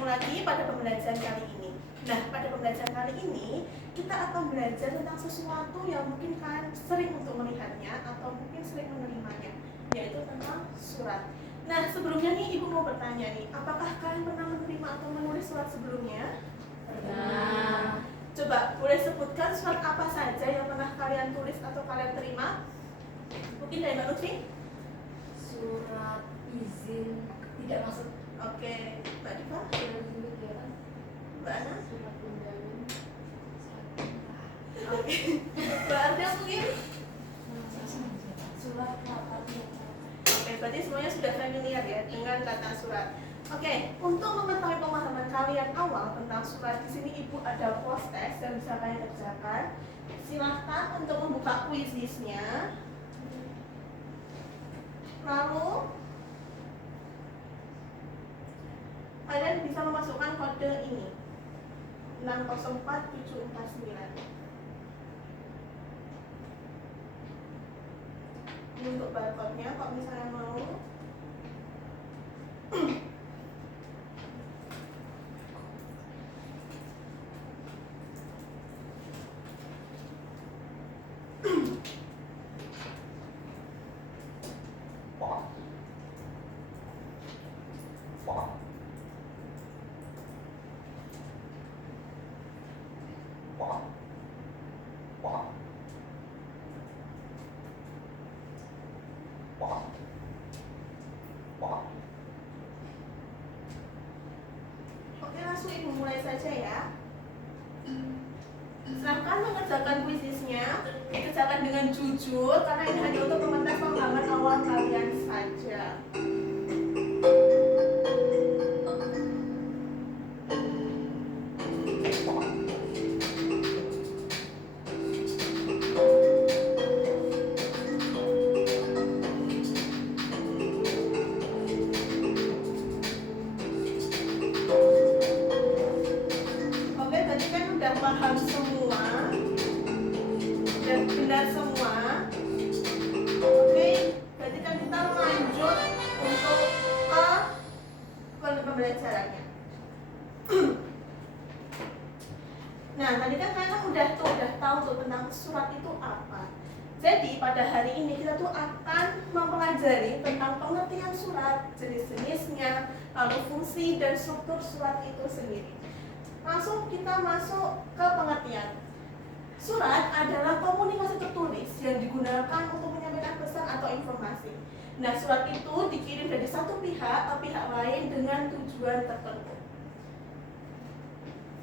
ketemu lagi pada pembelajaran kali ini. Nah, pada pembelajaran kali ini kita akan belajar tentang sesuatu yang mungkin kalian sering untuk melihatnya atau mungkin sering menerimanya, yaitu tentang surat. Nah, sebelumnya nih Ibu mau bertanya nih, apakah kalian pernah menerima atau menulis surat sebelumnya? Pernah. Coba boleh sebutkan surat apa saja yang pernah kalian tulis atau kalian terima? Mungkin dari Mbak Lutfi? Surat izin tidak masuk. Oke, Mbak Diva? Surat izin kegiatan. Mbak Ana? Surat undangan. Oke. Mbak Arda mungkin? Surat rapat. Oke, berarti semuanya sudah familiar ya dengan kata surat. Oke, untuk mengetahui pemahaman kalian awal tentang surat, di sini Ibu ada post test yang bisa kalian kerjakan. Silahkan untuk membuka quizisnya. Lalu kalian bisa memasukkan kode ini 604749. Ini untuk barcode-nya kalau misalnya mau. Oke, langsung Ibu mulai saja ya. Silahkan mengerjakan quizisnya, dikerjakan dengan jujur karena ini hanya untuk memantau pemahaman awal kalian saja. Oke, tadi kan udah paham semua dan benar semua. Oke, berarti kan kita lanjut untuk ke pembelajarannya. Nah, tadi kan kalian udah tahu tuh tentang surat itu apa. Jadi pada hari ini kita tuh akan mempelajari tentang pengertian surat, jenis-jenisnya, lalu fungsi dan struktur surat itu sendiri. Langsung kita masuk ke pengertian. Surat adalah komunikasi tertulis yang digunakan untuk menyampaikan pesan atau informasi. Nah, surat itu dikirim dari satu pihak ke pihak lain dengan tujuan tertentu.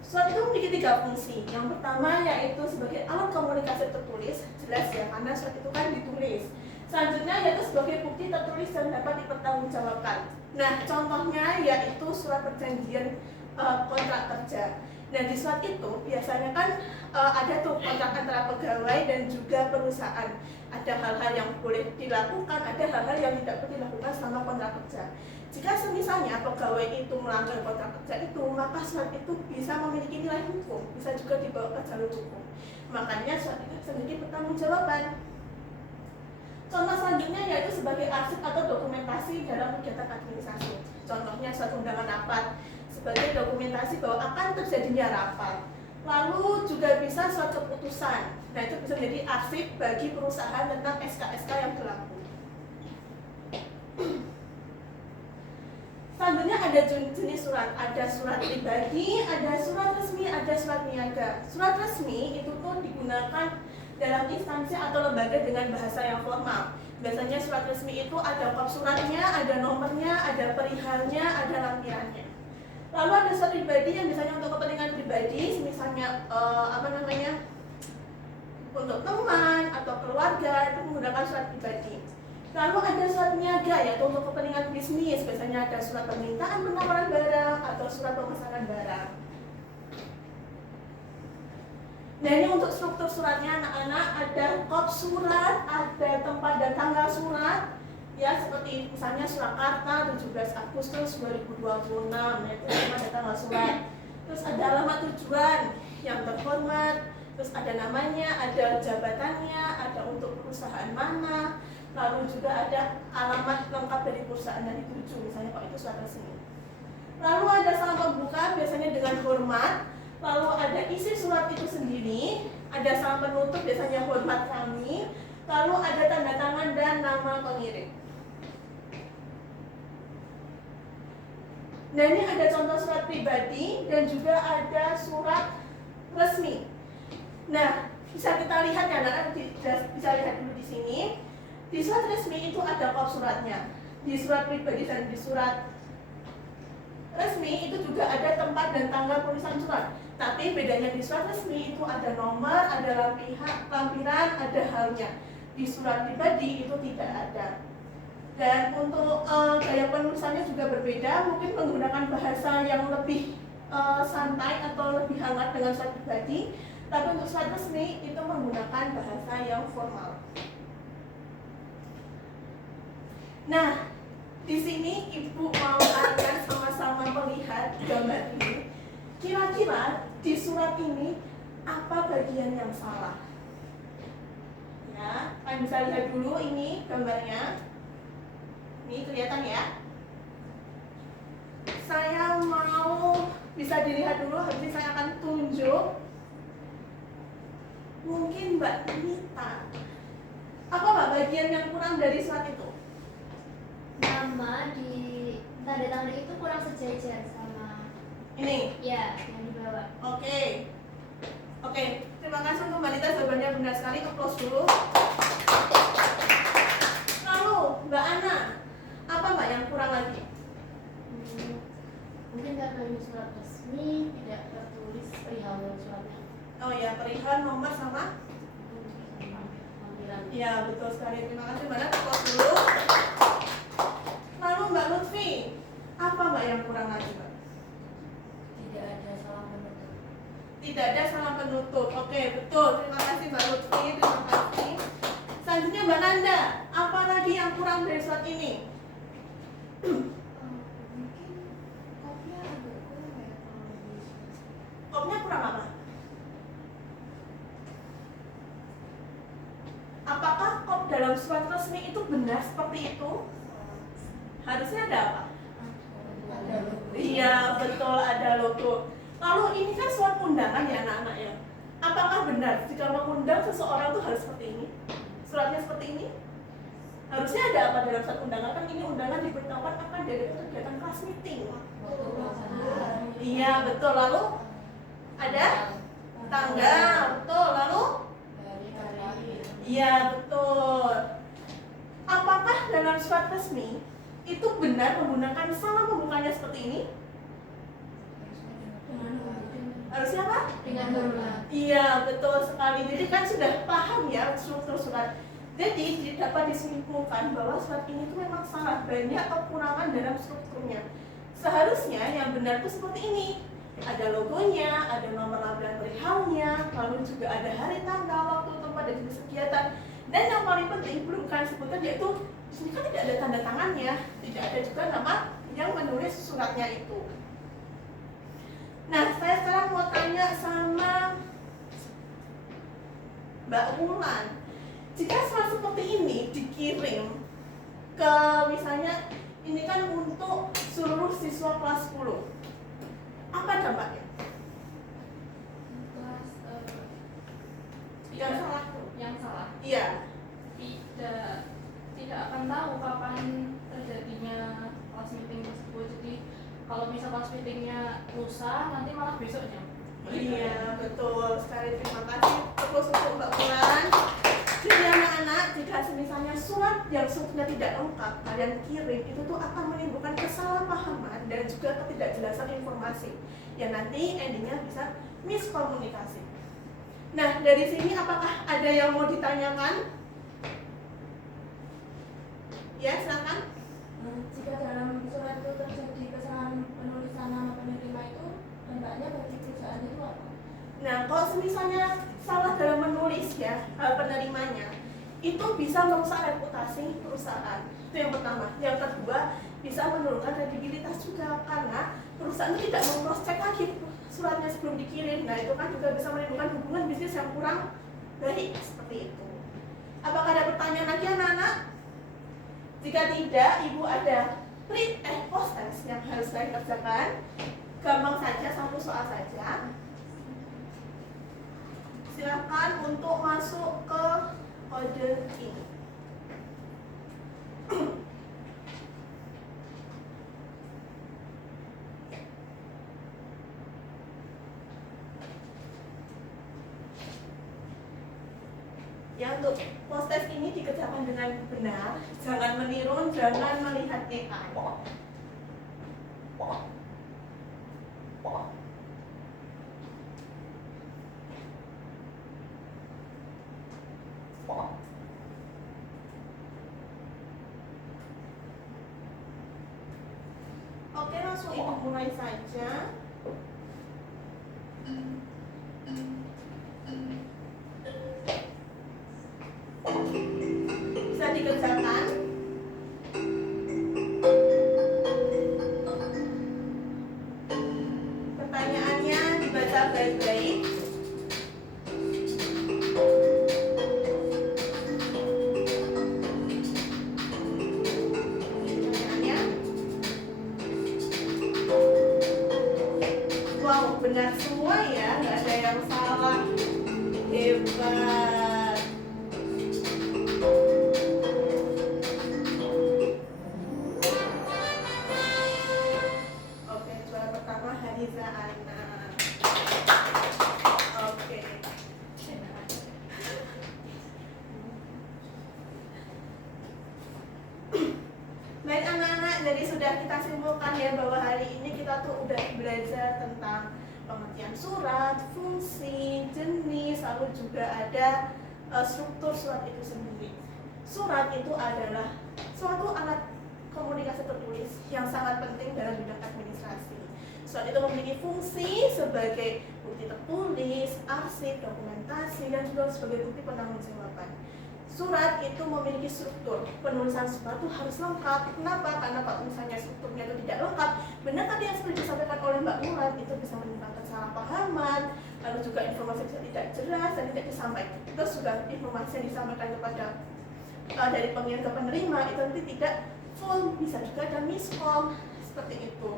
Surat itu memiliki 3 fungsi. Yang pertama yaitu sebagai alat komunikasi tertulis, jelas ya, karena surat itu kan ditulis. Selanjutnya yaitu sebagai bukti tertulis yang dapat dipertanggungjawabkan. Nah, contohnya yaitu surat perjanjian kontrak kerja. Nah, di surat itu biasanya kan ada tuh kontrak antara pegawai dan juga perusahaan. Ada hal-hal yang boleh dilakukan, ada hal-hal yang tidak boleh dilakukan selama kontrak kerja. Jika semisalnya pegawai itu melanggar kontrak kerja itu, maka surat itu bisa memiliki nilai hukum, bisa juga dibawa ke jalur hukum. Makanya surat itu bisa menjadi pertanggungjawaban. Contoh selanjutnya yaitu sebagai arsip atau dokumentasi dalam kegiatan administrasi. Contohnya surat undangan rapat sebagai dokumentasi bahwa akan terjadinya rapat. Lalu juga bisa surat keputusan. Nah, itu bisa menjadi arsip bagi perusahaan tentang SK-SK yang berlaku. Selanjutnya ada jenis surat, ada surat pribadi, ada surat resmi, ada surat niaga. Surat resmi itu tuh digunakan dalam instansi atau lembaga dengan bahasa yang formal. Biasanya surat resmi itu ada kop suratnya, ada nomornya, ada perihalnya, ada lampirannya. Lalu ada surat pribadi yang biasanya untuk kepentingan pribadi, misalnya untuk teman atau keluarga itu menggunakan surat pribadi. Lalu ada surat niaga yaitu untuk kepentingan bisnis, biasanya ada surat permintaan penawaran barang atau surat pemesanan barang. Nah, ini untuk struktur suratnya anak-anak, ada kop surat, ada tempat dan tanggal surat. Ya, seperti misalnya Surakarta 17 Agustus 2026, yaitu nama dan tanggal surat. Terus ada alamat tujuan yang terhormat, terus ada namanya, ada jabatannya, ada untuk perusahaan mana, lalu juga ada alamat lengkap dari perusahaan yang dituju, misalnya kalau itu surat resmi. Lalu ada salam pembuka biasanya dengan hormat. Lalu ada isi surat itu sendiri. Ada salam penutup biasanya hormat kami. Lalu ada tanda tangan dan nama pengirim. Nah, ini ada contoh surat pribadi dan juga ada surat resmi. Nah, bisa kita lihat ya, anak-anak bisa lihat dulu di sini. Di surat resmi itu ada kop suratnya. Di surat pribadi dan di surat resmi itu juga ada tempat dan tanggal penulisan surat. Tapi bedanya di surat resmi itu ada nomor, ada lampiran, ada halnya. Di surat pribadi itu tidak ada. Dan untuk gaya penulisannya juga berbeda, mungkin menggunakan bahasa yang lebih santai atau lebih hangat dengan surat pribadi. Tapi untuk surat resmi itu menggunakan bahasa yang formal. Nah, di sini Ibu mau kalian sama-sama melihat gambar ini. Kira-kira di surat ini apa bagian yang salah? Ya, kalian bisa lihat dulu ini gambarnya. Ini kelihatan ya. Saya mau bisa dilihat dulu, habis ini saya akan tunjuk. Mungkin Mbak Nita, apa Mbak bagian yang kurang dari surat itu? Nama di tanda tangan itu kurang sejajar sama Ini. ya yang di bawah. Oke. Oke, terima kasih untuk Mbak Nita, jawabannya benar sekali. Applause dulu. Lalu Mbak Ana, apa Mbak yang kurang lagi? Mungkin karena ini surat resmi tidak tertulis perihal suratnya. Oh ya, perihal nomor sama? Lampiran. Iya, betul sekali. Terima kasih Mbak Nata. Applause dulu. Lalu Mbak Lutfi, apa Mbak yang kurang lagi Mbak? Tidak ada salam penutup. Tidak ada salam penutup. Oke, betul. Terima kasih Mbak Lutfi. Terima kasih. Selanjutnya Mbak Nanda, apa lagi yang kurang dari surat ini? Mungkin kopnya agak kurang ya kalau di Kopnya kurang apa? Apakah kop dalam surat resmi itu benar seperti itu? Harusnya ada apa? ada logo. Iya, betul, ada logo. Lalu ini kan surat undangan ya anak-anak ya. Apakah benar jika mengundang seseorang itu harus seperti ini? Suratnya seperti ini? Harusnya ada apa dalam surat undangan? Kan ini undangan diberitahukan akan diadakan kegiatan kelas meeting. Waktu pelaksanaan. Iya, betul. Lalu ada tanggal, betul. Lalu Hari. iya, betul. Apakah dalam surat resmi itu benar menggunakan salam pembukanya seperti ini? Harusnya apa? Dengan hormat. Iya, betul sekali. Jadi kan sudah paham ya struktur surat. Jadi dapat disimpulkan bahwa surat ini tuh memang sangat banyak kekurangan dalam strukturnya. Seharusnya yang benar itu seperti ini. Ada logonya, ada nomor lampiran perihalnya, lalu juga ada hari, tanggal, waktu, tempat, dan jenis kegiatan. Dan yang paling penting belum kalian sebutkan yaitu di sini kan tidak ada tanda tangannya, tidak ada juga nama yang menulis suratnya itu. Nah, saya sekarang mau tanya sama Mbak Wulan. Jika surat seperti ini dikirim ke misalnya ini kan untuk seluruh siswa kelas 10, apa dampaknya? Kelas Yang salah. yang salah Iya. tidak akan tahu kapan terjadinya kelas meeting tersebut. Jadi kalau bisa kelas meetingnya lusa, nanti malah besoknya. Iya, betul sekali. Terima kasih terus untuk Mbak Wulan. Jadi anak-anak, jika misalnya surat yang strukturnya tidak lengkap kalian kirim, itu tuh akan menimbulkan kesalahpahaman dan juga ketidakjelasan informasi yang nanti endingnya bisa miskomunikasi. Nah, dari sini apakah ada yang mau ditanyakan? Ya, silakan. Jika dalam surat itu terjadi kesalahan penulisan nama penerima itu, dampaknya bagi perusahaan itu apa? Nah, kalau misalnya salah dalam menulis ya penerimanya, itu bisa merusak reputasi perusahaan. Itu yang pertama. Yang kedua, bisa menurunkan kredibilitas juga karena perusahaan itu tidak meng-cross check lagi suratnya sebelum dikirim. Nah, itu kan juga bisa menimbulkan hubungan bisnis yang kurang baik seperti itu. Apakah ada pertanyaan lagi anak-anak? Jika tidak, Ibu ada post test yang harus kalian kerjakan. Gampang saja, satu soal saja. Silakan untuk masuk ke kode ini. Ya, untuk post test ini dikerjakan dengan benar, jangan meniru, jangan melihat AI. Oke, langsung ibu mulai saja. Bisa dikerjakan. Pertanyaannya dibaca baik-baik. Pertanyaannya, wow, benar semua ya, nggak ada yang salah. Hebat. Oke, juara pertama Hadiza Ana. Oke. Baik anak-anak, jadi sudah kita simpulkan ya bahwa hari ini kita tuh udah belajar tentang pengertian surat, fungsi, jenis, lalu juga ada struktur surat itu sendiri. Surat itu adalah suatu alat komunikasi tertulis yang sangat penting dalam bidang administrasi. Surat itu memiliki fungsi sebagai bukti tertulis, arsip, dokumentasi, dan juga sebagai bukti penanggung-jawaban. Surat itu memiliki struktur, penulisan surat itu harus lengkap. Kenapa? Karena kalau misalnya strukturnya itu tidak lengkap, benar tadi yang seperti disampaikan oleh Mbak Mulan, itu bisa menimbulkan kesalahpahaman, lalu juga informasi bisa tidak jelas dan tidak disampaikan. Terus juga informasi yang disampaikan kepada dari pengirim ke penerima itu nanti tidak full, bisa juga ada miskom, seperti itu.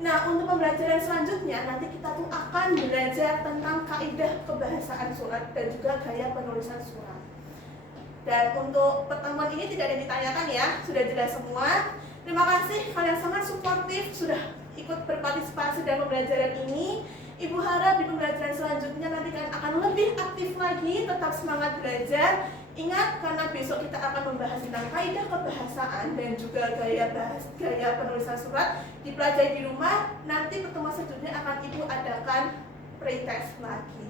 Nah, untuk pembelajaran selanjutnya nanti kita tuh akan belajar tentang kaidah kebahasaan surat dan juga gaya penulisan surat. Dan untuk pertemuan ini tidak ada yang ditanyakan ya, sudah jelas semua. Terima kasih, kalian sangat suportif sudah ikut berpartisipasi dalam pembelajaran ini. Ibu harap di pembelajaran selanjutnya nanti kalian akan lebih aktif lagi, tetap semangat belajar. Ingat, karena besok kita akan membahas tentang kaidah kebahasaan dan juga gaya penulisan surat. Dipelajari di rumah, nanti pertemuan selanjutnya akan Ibu adakan pretest lagi.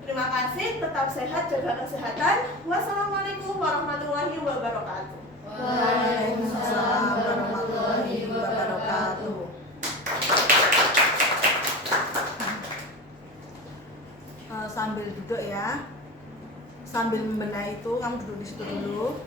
Terima kasih, tetap sehat, jaga kesehatan. Wassalamualaikum warahmatullahi wabarakatuh. Waalaikumsalam warahmatullahi wabarakatuh. Sambil duduk ya, sambil membenahi itu kamu duduk di situ dulu.